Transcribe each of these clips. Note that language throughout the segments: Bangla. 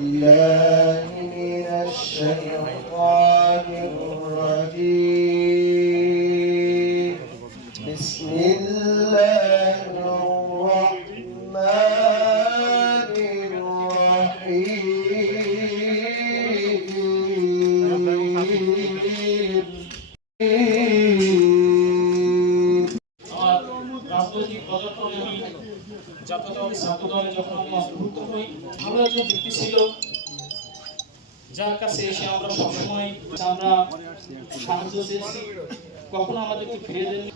بالله من الشيطان জাতীয়তাবাদী ছাত্র দলে যখন আমি অন্তর্ভুক্ত হই ভালো একজন ব্যক্তি ছিল। যার কাছে এসে আমরা সবসময় আমরা সাহায্য চেয়েছি। কখনো আমাদেরকে ফিরে দেননি।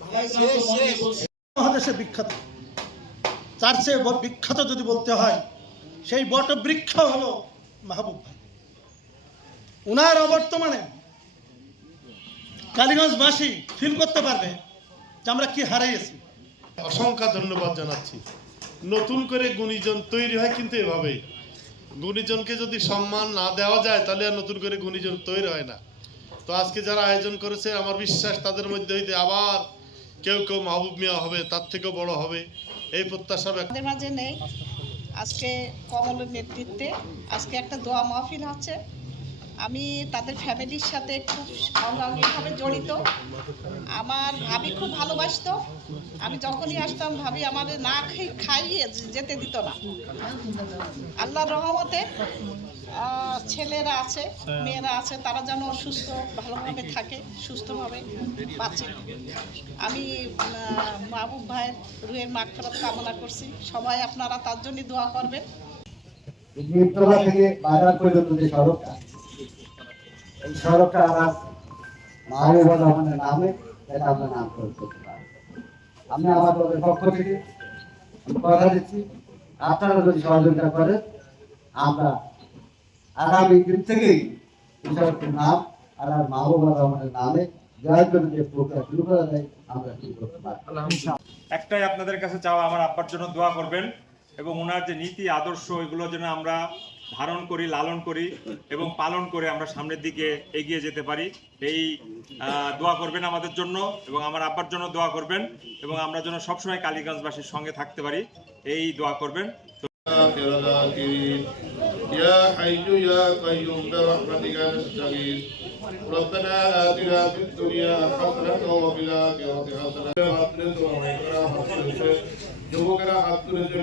ভারাক্রান্ত নিয়ে বলছি, মহাদেশে বিখ্যাত। তার চেয়ে বিখ্যাত যদি বলতে হয় সেই বটবৃক্ষ হলো মাহবুব ভাই। উনার অবর্তমানে কালীগঞ্জবাসী ফিল করতে পারবে যে আমরা কি হারিয়েছি। অসংখ্য ধন্যবাদ জানাচ্ছি। নতুন করে গুণীজন তৈরি হয় কিন্তু এভাবেই। গুণীজনকে যদি সম্মান না দেওয়া যায়, তাহলে আর নতুন করে গুণীজন তৈরি হয় না। তো আজকে যারা আয়োজন করেছে, আমার বিশ্বাস তাদের মধ্যে হইতে আবার কেউ কেউ মাহবুব মিয়া হবে, তার থেকেও বড় হবে। এই প্রত্যাশা আমাদের মাঝে নেই। আজকে কমলের নেতৃত্বে আজকে একটা দোয়া মাহফিল হচ্ছে আমি তাদের ফ্যামিলির সাথে খুব অঙ্গাঙ্গিভাবে জড়িত। আমার ভাবি খুব ভালোবাসতো। আমি যখনই আসতাম, ভাবি আমাদের না খাই খাইয়ে যেতে দিত না। আল্লাহর রহমতে ছেলেরা আছে, মেয়েরা আছে, তারা যেন সুস্থ, ভালোভাবে থাকে, সুস্থভাবে বাঁচে। আমি মাহবুব ভাইয়ের রুহের মাগফিরাত কামনা করছি। সবাই আপনারা তার জন্য দোয়া করবেন। থেকে পর্যন্ত যে সড়কটা এই সড়কটা আজ মাহবুবা রহমানের নামে এটা আমরা নামকরণ করতে পারি। আমি আমার দলের পক্ষ থেকে কথা দিচ্ছি। আপনারা যদি সহযোগিতা করেন, আমরা আগামী দিন থেকেই এই সড়কটির নাম আর আর মাহবুবা রহমানের নামে আমরা একটাই আপনাদের কাছে চাওয়া, আমার আব্বার জন্য দোয়া করবেন এবং ওনার যে নীতি, আদর্শ, এগুলো যেন আমরা ধারণ করি লালন করি এবং পালন করে আমরা সামনের দিকে এগিয়ে যেতে পারি এই আহ, দোয়া করবেন আমাদের জন্য এবং আমার আব্বার জন্য দোয়া করবেন এবং আমরা যেন সবসময় কালীগঞ্জবাসীর সঙ্গে থাকতে পারি এই দোয়া করবেন آخر الآخرين يا حي يا قيوم برحمتك نستغيث ربنا آتنا في الدنيا حسنة وفي الآخرة حسنة